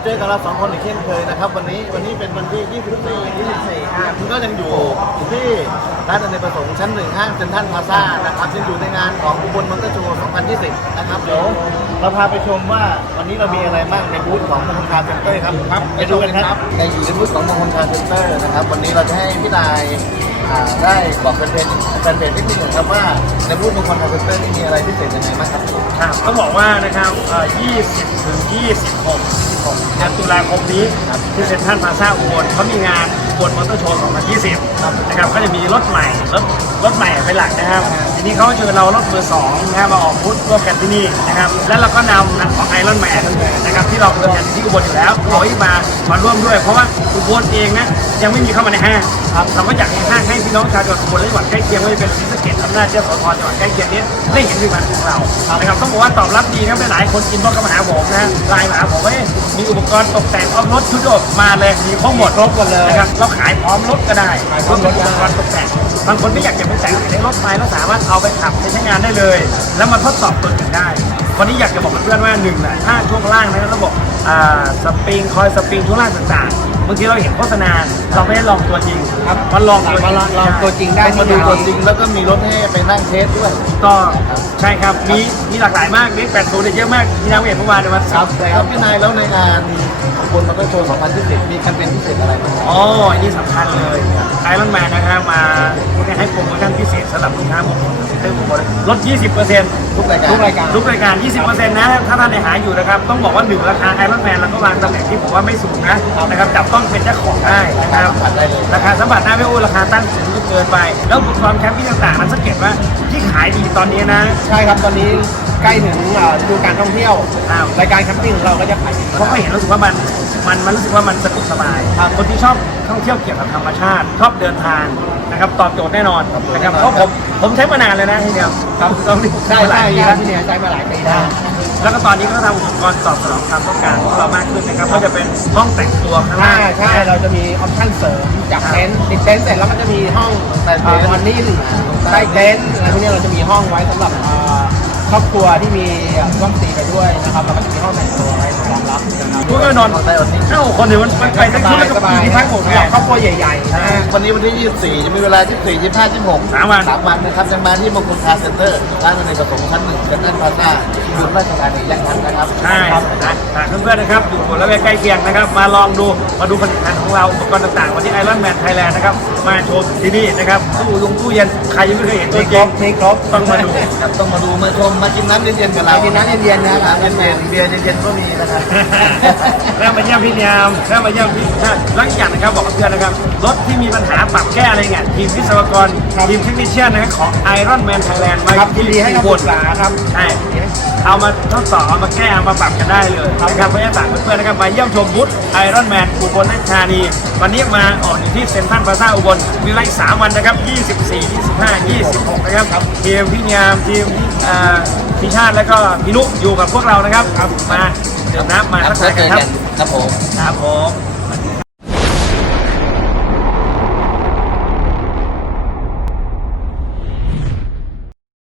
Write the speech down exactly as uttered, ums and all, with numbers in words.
จอกับเราสองคนอีกเช่นเคยนะครับวันนี้วันนี้เป็นวันที่ยี่สิบสี่ ยี่สิบสี่อ่าคุณก็ยังอยู่ที่ร้านอเนกประสงค์ชั้นหนึ่งห้างเซ็นทรัลพลาซ่านะครับยังอยู่ในงานของอุบลมอเตอร์โชว์ สองพันยี่สิบ นะครับเดี๋ยวเราพาไปชมว่าวันนี้เรามีอะไรบ้างในบูธของมงคลคาร์เซ็นเตอร์ครับครับไปดูกันครับในอยู่ในบูธของมงคลคาร์เซ็นเตอร์นะครับวันนี้เราจะให้พี่นายได้บอกแฟนเพจแฟนเพจนิดนึงครับว่าในบูธมงคลคาร์เซ็นเตอร์มีอะไรพิเศษยังไงบ้างครับครับต้องบอกว่านะครับยี่สิบถึงยี่สิบหกเดือนตุลาคมนี้ที่เซ็นทรัลพลาซ่าอุบลเขามีงานอุบลมอเตอร์โชว์ สองพันยี่สิบ นะครับก็จะมีรถใหม่รถรถใหม่เป็นหลักนะครับทีนี้เขาเชิญเรารถมือสองนะครับมาออกบูธร่วมกันที่นี่นะครับแล้วเราก็นำนะของไอรอนแมนนะครับที่เราเป็นที่อุบลอยู่แล้วขอให้มามาร่วมด้วยเพราะว่าอุบลเองนะยังไม่มีเข้ามาในห้างเราก็อยากให้ห้างให้พี่น้องชาวจังหวัดอุบลและจังหวัดใกล้เคียงไม่ว่าจะเป็นศรีสะเกษอำนาจเจ้าสอจังหวัดใกล้เคียงนี้ได้เห็นผลิตภัณฑ์ของเรานะครับต้องบอกว่าตอบรับดีนะหลายคนกินเพราะก็มาหาผมนะไลน์มาหาผมว่ามีอุปกรณ์ตกแต่งออฟรถชุดออกมาเลยมีครบหมดครบหมดเลยนะครับเราขายพร้อมรถก็ได้รถอุปกรณ์ตกแต่งบางคนไม่อยากจะไปแต่งในรถไปแล้วสามารถเอาไปขับไปใช้งานได้เลยแล้วมาทดสอบตัวจริงได้วันนี้อยากจะบอกเพื่อนๆว่าหนึ่งนะถ้าช่วงล่างนะระบบอ่าสปริงคอยสปริงช่วงล่างต่างๆบางทีเราเห็นโฆษณาเราไม่ได้ลองตัวจริงครับมาลองตัวจริงลองตัวจริงได้มาดูตัวจริงแล้วก็มีรถให้ไปนั่งเทสด้วยก็ใช่ครับมีมีหลากหลายมากนี่แปดตัวเยอะมากที่เราเห็นเมื่อวานในวันครับครับพี่นายแล้วในงานอุบลมอเตอร์โชว์ สองพันยี่สิบ มีแคมเปญพิเศษอะไรบ้างอ๋ออันนี้สำคัญเลยไอรอนแมนนะครับมาให้โปรโมชั่นพิเศษสำหรับลูกค้าหมดตึ้งหมดลด ยี่สิบเปอร์เซ็นต์ทุกรายการทุกรายการทุกรายการ ยี่สิบเปอร์เซ็นต์ นะถ้าท่านในหาอยู่นะครับต้องบอกว่าหนึ่งราคาไอรอนแมนเราก็วางตำแหน่งที่ผมว่าไม่สูงนะนะครับจับต้องเป็นเจ้าของได้นะครับราคาสัมผัสได้ไม่โอ้ราคาตั้งสูงเกินไปแล้วอุปกรณ์แคมปิ้งต่างๆมันสังเกตว่าที่ขายดีตอนนี้นะใช่ครับตอนนี้ใกล้ถึงฤดูการท่องเที่ยวรายการแคมปิ้งของเราก็จะขายดีเพราะก็เห็นรู้สึกว่ามันมันมันรู้สึกว่ามันสะดวกสบายคนที่ชอบท่องเที่ยวเกี่ยวกับธรรมชาติชอบเดินทางนะครับตอบโจทย์แน่นอนนะครับเพราะผมผมใช้มานานเลยนะทีเดียวครับต้องใช่ใช่ครับที่เนี่ยใช้มาหลายปีแล้วแล้วก็ตอนนี้ก็ทำอุปกรณ์ตอบสนองความต้องการของเรามากขึ้นนะครับก็จะเป็นห้องแต่งตัวข้างล่างใช่เราจะมีออปชั่นเสริมจากเต็นท์ติดเต็นท์เสร็จแล้วมันจะมีห้องนอนนิ่งใต้เต็นท์อะไรพวกนี้เราจะมีห้องไว้สำหรับครอบครัวที่มีร่วมตีไปด้วยนะครับแล้วก็จะมีห้องแต่งตัวไว้รองรับนะครับทุกคนนอนใต้อนนี้เอ้าคนเดียวมันไปทั้งคืนแล้วก็มีที่พักหมดไงครอบครัวใหญ่ๆนะวันนี้วันที่ยี่สิบสี่จะมีเวลายี่สิบสี่ ยี่สิบห้า ยี่สิบหกสามวันสามวันนะครับจะมาที่มงคลคาร์เซ็นเตอร์ร้านอเนกประสงค์ชั้นหนึ่งเซ็นทรัลพลาซ่าอยู่ราชธานีย่านนั้นนะครับใช่ครับเพื่อนๆนะครับอยู่บนและใกล้เคียงนะครับมาลองดูมาดูผลิตภัณฑ์ของเราอุปกรณ์ต่างๆวันที่ไอรอนแมนไทยแลนด์นะครับมาโชว์ที่นี่นะครับตู้ยงตู้เย็นใครยังไม่เคยเห็นตัวจริงมีครบต้องมาดูต้องมาดูมาชมมากินน้ำเย็นๆกับเรากินน้ำเย็นๆนะครับน้ำเย็นๆเบียร์เย็นๆก็มีนะครับแล้วมาเยี่ยมพี่ยามแล้วมาเยี่ยมพี่แล้วอีกอย่างนะครับบอกกับเพื่อนนะครับรถที่มีปัญหาปรับแก้อะไรเงี้ยทีมวิศวกรทีมเทคนิคเชียนนะครับของไอรอนแมนไทยแลนด์มาที่ดีให้คำปรึกษาครับใช่เอามาทดสอบเอามาแก้เอามาปรับกันได้เลยนะครับเพื่อนฝากเพื่อนๆนะครับมาเยี่ยมชมบูธไอรอนแมนอุบลราชธานีวันนี้มาออกอยู่ที่เซ็นทรัลพลาซ่าอุบลมีเวลาอีกสามวันนะครับยี่สิบสี่ ยี่สิบห้า ยี่สิบหกนะครับทีมพี่ยามทีมพี่ชาติแล้วก็พี่นุอยู่กับพวกเรานะครับมาเดี๋ยวน้ำมาทักทายกันครับครับผมครับผม